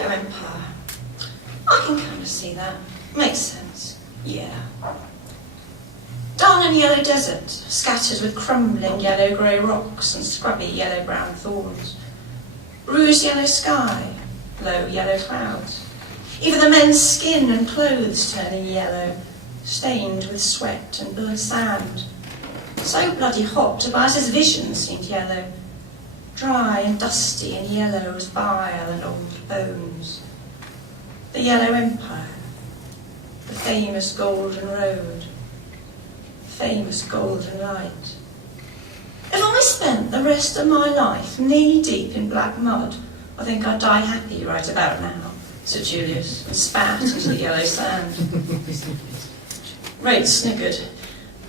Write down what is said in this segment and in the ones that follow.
Yellow empire. I can kind of see that. Makes sense. Yeah. Down in a yellow desert, scattered with crumbling yellow-grey rocks and scrubby yellow-brown thorns. Bruised yellow sky, low yellow clouds. Even the men's skin and clothes turning yellow, stained with sweat and blood sand. So bloody hot, Tobias's vision seemed yellow, dry and dusty and yellow as bile and old bones. The Yellow Empire, the famous golden road, famous golden light. If I spent the rest of my life knee-deep in black mud, I think I'd die happy right about now, said Julius, and spat into the yellow sand. Rate sniggered.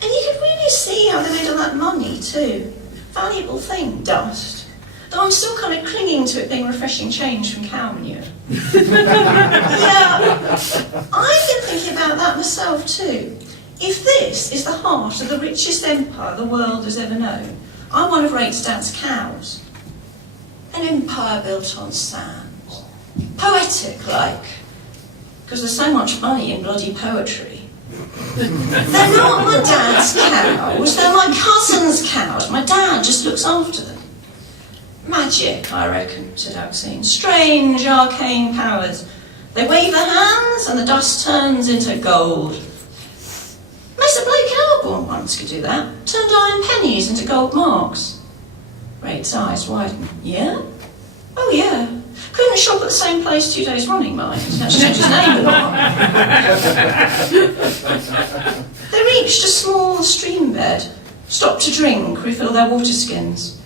And you could really see how they made all that money, too. Valuable thing, dust. Though I'm still kind of clinging to it being refreshing change from cow manure. Yeah, I've been thinking about that myself, too. If this is the heart of the richest empire the world has ever known, I'm one of Rate's cows. An empire built on sand. Poetic, like. Because there's so much money in bloody poetry. They're not my dad's cows, they're my cousin's cows. My dad just looks after them. Magic, I reckon, said Alcine. Strange, arcane powers. They wave their hands and the dust turns into gold. Mr. Blake Alborn once could do that. Turned iron pennies into gold marks. Rate's eyes widened. Yeah? Oh, yeah. Couldn't shop at the same place 2 days running, mind. That's changed his name a lot. They reached a small stream bed, stopped to drink, refill their water skins.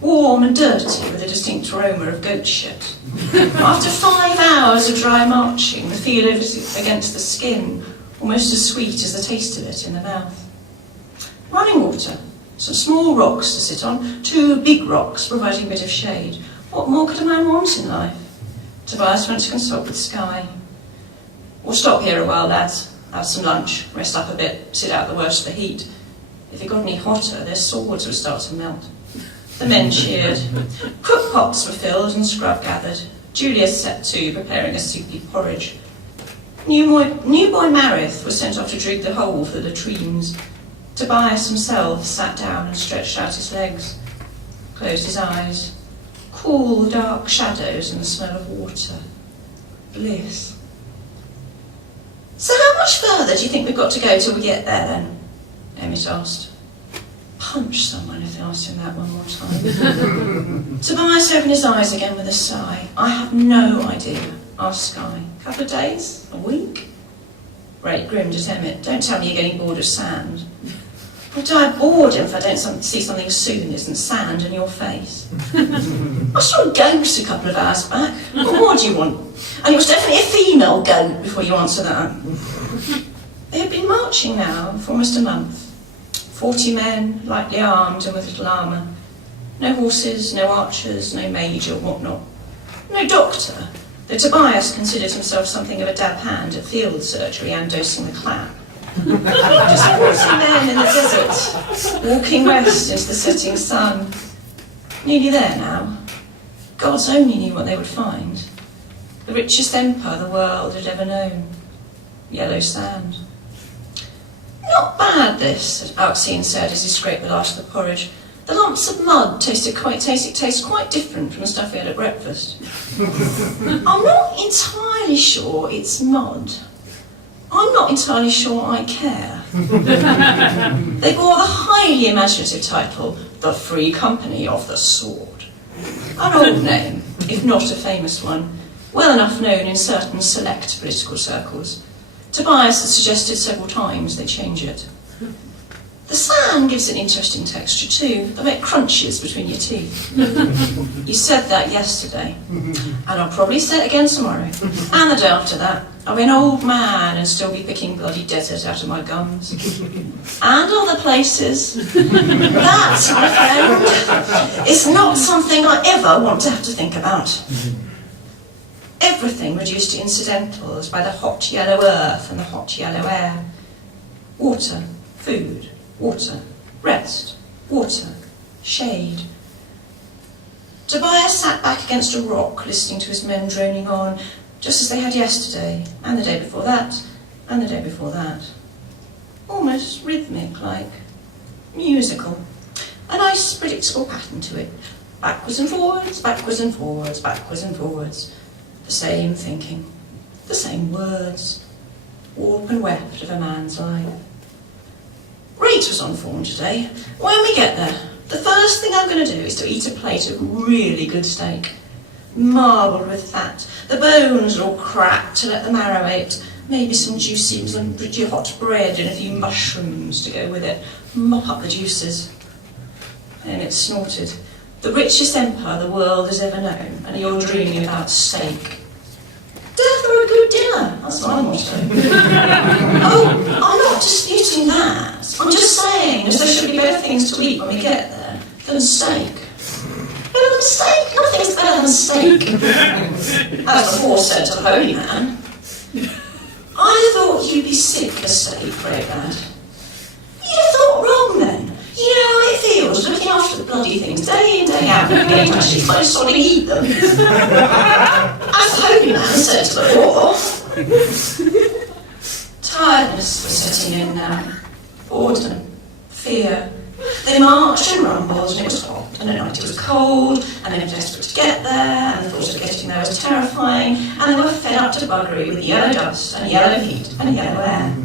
Warm and dirty with a distinct aroma of goat shit. After 5 hours of dry marching, the feel of it against the skin almost as sweet as the taste of it in the mouth. Running water, some small rocks to sit on, 2 big rocks providing a bit of shade. What more could a man want in life? Tobias went to consult with Skye. We'll stop here a while, lads. Have some lunch, rest up a bit, sit out the worst of the heat. If it got any hotter, their swords would start to melt. The men cheered. Cook pots were filled and scrub gathered. Julius set to, preparing a soupy porridge. New boy Marith was sent off to dig the hole for the latrines. Tobias himself sat down and stretched out his legs, closed his eyes. Cool, dark shadows and the smell of water. Bliss. So how much further do you think we've got to go till we get there, then? Emmett asked. Punch someone if they asked him that one more time. Tobias opened his eyes again with a sigh. I have no idea, asked Skye. Couple of days? A week? Rate grinned at Emmett. Don't tell me you're getting bored of sand. I'll die of boredom if I don't see something soon that isn't sand in your face. I saw a ghost a couple of hours back. What more do you want? And it was definitely a female goat before you answer that. They had been marching now for almost a month. 40 men, lightly armed and with little armour. No horses, no archers, no mage or whatnot. No doctor, though Tobias considered himself something of a dab hand at field surgery and dosing the clap. Just 40 men in the desert, walking west into the setting sun. Nearly there now. Gods only knew what they would find. The richest empire the world had ever known. Yellow sand. Not bad, this, Alcine said as he scraped the last of the porridge. The lumps of mud tastes quite different from the stuff we had at breakfast. I'm not entirely sure it's mud. I'm not entirely sure I care. They bore the highly imaginative title, The Free Company of the Sword. An old name, if not a famous one, well enough known in certain select political circles. Tobias had suggested several times they change it. The sand gives an interesting texture too, the way it crunches between your teeth. You said that yesterday, and I'll probably say it again tomorrow, and the day after that. I'll be an old man and still be picking bloody desert out of my gums. And other places. That, my friend, is not something I ever want to have to think about. Everything reduced to incidentals by the hot yellow earth and the hot yellow air. Water, food, water, rest, water, shade. Tobias sat back against a rock, listening to his men droning on, just as they had yesterday, and the day before that, and the day before that. Almost rhythmic, like musical. A nice, predictable pattern to it. Backwards and forwards, backwards and forwards, backwards and forwards. The same thinking, the same words. Warp and weft of a man's life. Rate was on form today. When we get there, the first thing I'm going to do is to eat a plate of really good steak. Marbled with fat. The bones are all cracked to let the marrow out. Maybe some juicy hot bread and a few mushrooms to go with it. Mop up the juices. And it snorted. The richest empire the world has ever known, and you're dreaming about steak. Death or a good dinner, that's my motto. Oh, I'm not disputing that. I'm just saying there should be better things to eat when we get there than steak. Better than steak? Nothing's better than steak. As before said to the holy man. I thought you'd be sick of steak, great lad. You'd have thought wrong then. You know how it feels, looking after the bloody things day in, day out, and getting to actually most solid eat them. As the holy man said to the poor. Tiredness was setting in now. Boredom, fear. They marched and rumbled, and it was hot, and at night it was cold, and they were desperate to get there, and the thought of getting there was terrifying, and they were fed up to buggery with yellow dust, and yellow heat, and yellow air.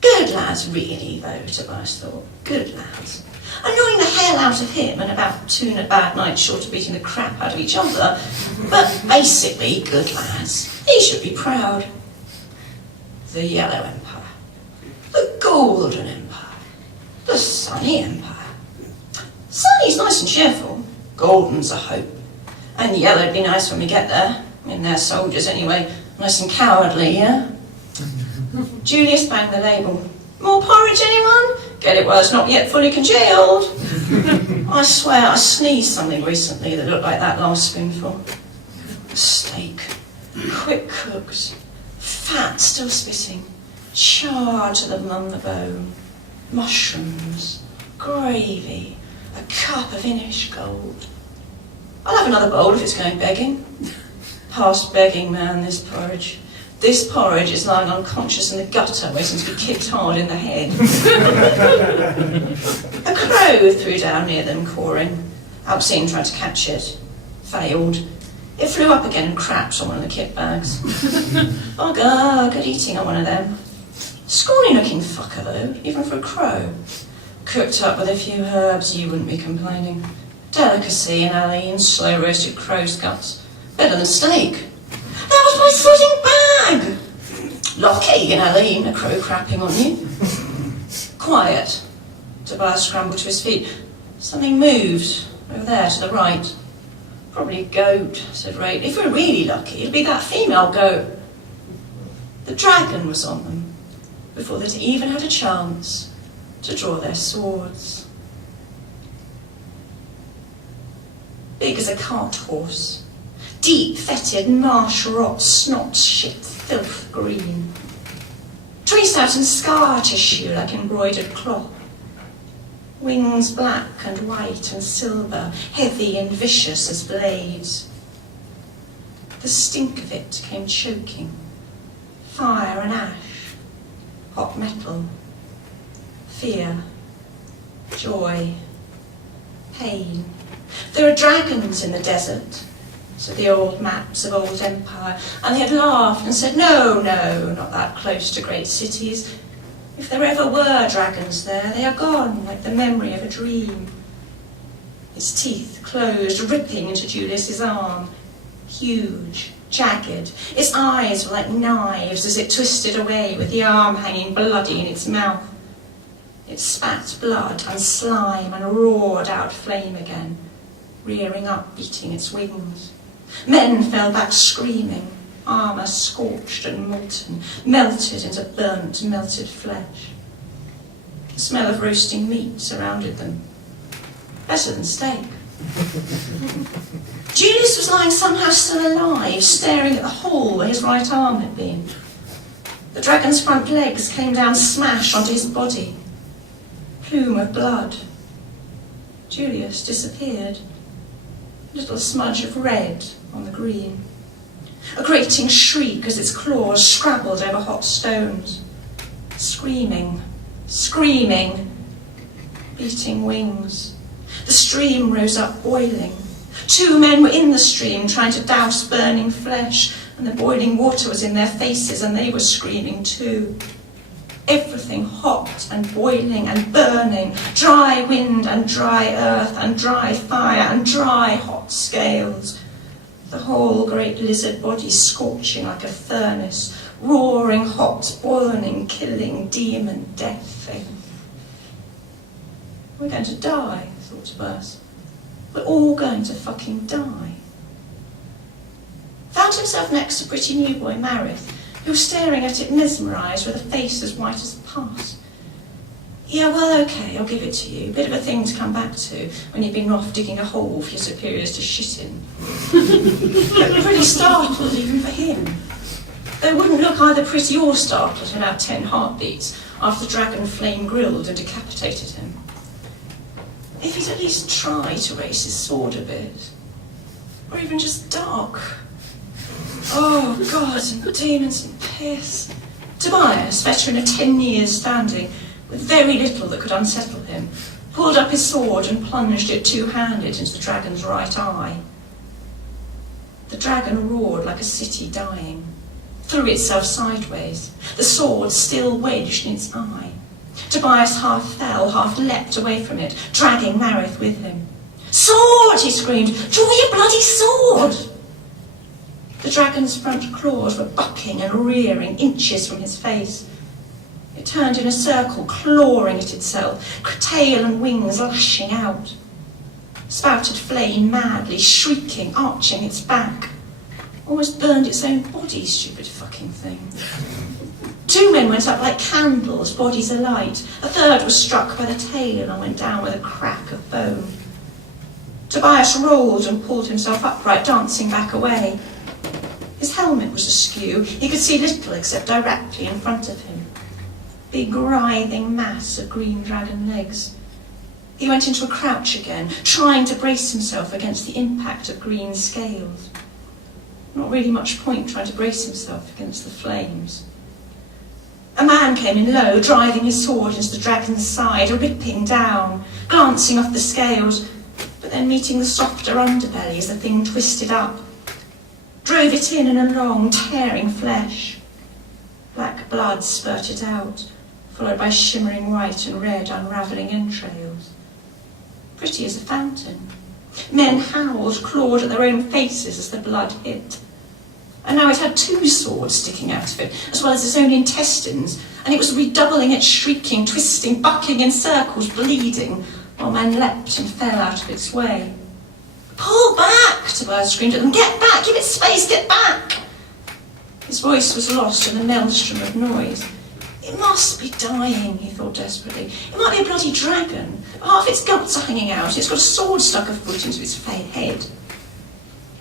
Good lads, really, though, Tobias thought. Good lads. Annoying the hell out of him and about 2 bad nights short of beating the crap out of each other, but basically good lads. He should be proud. The Yellow Empire. The Golden Empire. The Sunny Empire. Sunny's nice and cheerful. Golden's a hope. And yellow'd be nice when we get there. I mean, they're soldiers anyway. Nice and cowardly, yeah? Julius banged the label. More porridge, anyone? Get it while it's not yet fully congealed. I swear I sneezed something recently that looked like that last spoonful. Steak. Quick cooked. Fat still spitting. Char to them on the bone. Mushrooms. Gravy. A cup of Inish gold. I'll have another bowl if it's going begging. Past begging, man, this porridge. This porridge is lying unconscious in the gutter, waiting to be kicked hard in the head. A crow threw down near them, cawing. Alpsine tried to catch it. Failed. It flew up again and crapped on one of the kit bags. Bugger, good eating on one of them. Scrawny looking fucker though, even for a crow. Cooked up with a few herbs, you wouldn't be complaining. Delicacy in alley and slow roasted crow's guts. Better than steak. That was my soothing bag! Lucky, Aline, a crow crapping on you. Quiet. Tobias scrambled to his feet. Something moved, over there to the right. Probably a goat, said Ray. If we're really lucky, it'd be that female goat. The dragon was on them, before they'd even had a chance to draw their swords. Big as a cart horse. Deep-fetid marsh rot, snot, shit, filth green. Traced out in scar tissue like embroidered cloth. Wings black and white and silver, heavy and vicious as blades. The stink of it came choking. Fire and ash, hot metal, fear, joy, pain. There are dragons in the desert, said the old maps of old empire, and they had laughed and said, no, no, not that close to great cities. If there ever were dragons there, they are gone like the memory of a dream. His teeth closed, ripping into Julius's arm, huge, jagged. Its eyes were like knives as it twisted away with the arm hanging bloody in its mouth. It spat blood and slime and roared out flame again, rearing up, beating its wings. Men fell back screaming, armour scorched and molten, melted into burnt, melted flesh. The smell of roasting meat surrounded them. Better than steak. Julius was lying somehow still alive, staring at the hole where his right arm had been. The dragon's front legs came down smash onto his body. Plume of blood. Julius disappeared. a little smudge of red on the green. A grating shriek as its claws scrabbled over hot stones. Screaming, screaming, beating wings. The stream rose up boiling. 2 men were in the stream trying to douse burning flesh, and the boiling water was in their faces and they were screaming too. Everything hot and boiling and burning, dry wind and dry earth and dry fire and dry hot scales. The whole great lizard body scorching like a furnace, roaring hot, boiling, killing, demon, death thing. We're going to die, thought Tobias. We're all going to fucking die. Found himself next to pretty new boy Marith, who was staring at it mesmerised with a face as white as pus. Yeah, well, okay, I'll give it to you. Bit of a thing to come back to when you've been off digging a hole for your superiors to shit in. But pretty startled, even for him. They wouldn't look either pretty or startled in about 10 heartbeats after the dragon flame grilled and decapitated him. If he'd at least try to raise his sword a bit. Or even just duck. Oh, God, and demons and piss. Tobias, veteran of 10 years standing, with very little that could unsettle him, pulled up his sword and plunged it two-handed into the dragon's right eye. The dragon roared like a city dying, threw itself sideways, the sword still wedged in its eye. Tobias half fell, half leapt away from it, dragging Marith with him. "Sword!" he screamed. "Draw your bloody sword!" The dragon's front claws were bucking and rearing inches from his face. It turned in a circle, clawing at itself, tail and wings lashing out. Spouted flame madly, shrieking, arching its back. Almost burned its own body, stupid fucking thing. 2 men went up like candles, bodies alight. A third was struck by the tail and went down with a crack of bone. Tobias rolled and pulled himself upright, dancing back away. His helmet was askew. He could see little except directly in front of him. Big writhing mass of green dragon legs. He went into a crouch again, trying to brace himself against the impact of green scales. Not really much point trying to brace himself against the flames. A man came in low, driving his sword into the dragon's side, ripping down, glancing off the scales, but then meeting the softer underbelly as the thing twisted up. Drove it in a long, tearing flesh. Black blood spurted out, followed by shimmering white and red unravelling entrails. Pretty as a fountain. Men howled, clawed at their own faces as the blood hit. And now it had 2 swords sticking out of it, as well as its own intestines, and it was redoubling its shrieking, twisting, bucking in circles, bleeding, while men leapt and fell out of its way. "Pull back!" Tobias screamed at them. "Get back! Give it space! Get back!" His voice was lost in the maelstrom of noise. It must be dying, he thought desperately. It might be a bloody dragon. Half its guts are hanging out. It's got a sword stuck a foot into its head.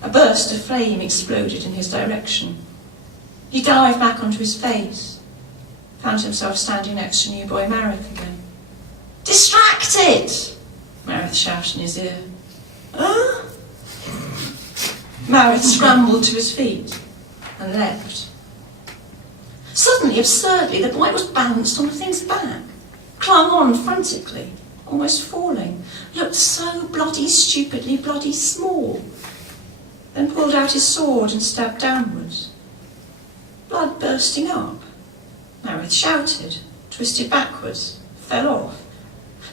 A burst of flame exploded in his direction. He dived back onto his face, found himself standing next to new boy Marith again. "Distracted!" Marith shouted in his ear. "Huh?" Marith scrambled to his feet and leapt. Suddenly, absurdly, the boy was balanced on the thing's back, clung on frantically, almost falling, looked so bloody stupidly bloody small, then pulled out his sword and stabbed downwards. Blood bursting up. Marith shouted, twisted backwards, fell off.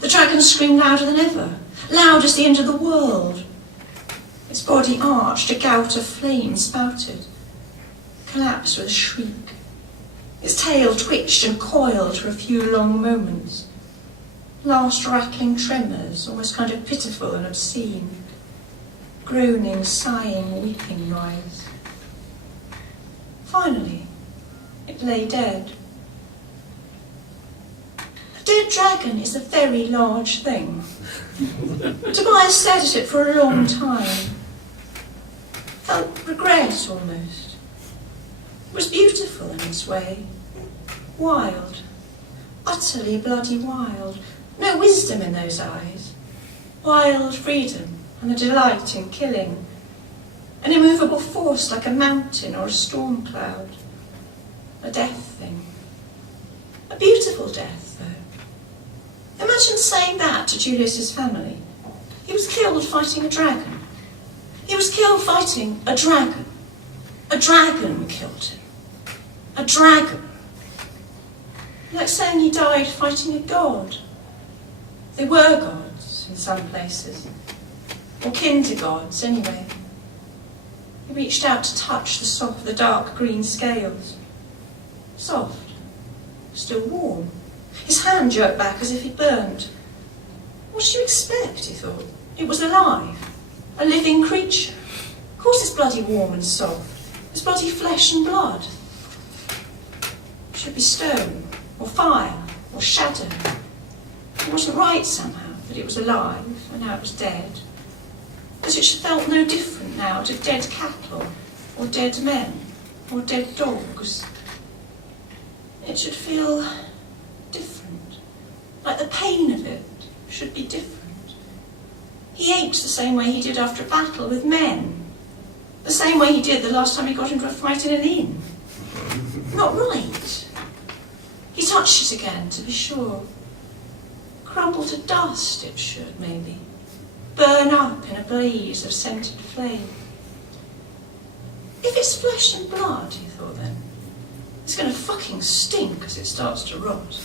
The dragon screamed louder than ever, loud as the end of the world. Its body arched, a gout of flame spouted, collapsed with a shriek. Its tail twitched and coiled for a few long moments. Last rattling tremors, almost kind of pitiful and obscene. Groaning, sighing, weeping noise. Finally, it lay dead. A dead dragon is a very large thing. Tobias stared at it for a long time. Felt regret almost. It was beautiful in its way. Wild. Utterly bloody wild. No wisdom in those eyes. Wild freedom. and the delight in killing. An immovable force like a mountain or a storm cloud. A death thing. A beautiful death, though. Imagine saying that to Julius's family. He was killed fighting a dragon. He was killed fighting a dragon. A dragon killed him. A dragon. Like saying he died fighting a god. They were gods in some places. Or kin to gods, anyway. He reached out to touch the dark green scales. Soft. Still warm. His hand jerked back as if he'd burned. What did you expect, he thought? It was alive. A living creature. Of course it's bloody warm and soft. It's bloody flesh and blood. It should be stone, or fire, or shadow. It wasn't right somehow that it was alive and now it was dead. That it felt no different now to dead cattle, or dead men, or dead dogs. It should feel different, like the pain of it should be different. He ached the same way he did after a battle with men, the same way he did the last time he got into a fight in an inn. Not right. He touched it again, to be sure. Crumble to dust, it should, maybe. Burn up in a blaze of scented flame. If it's flesh and blood, he thought then, it's going to fucking stink as it starts to rot.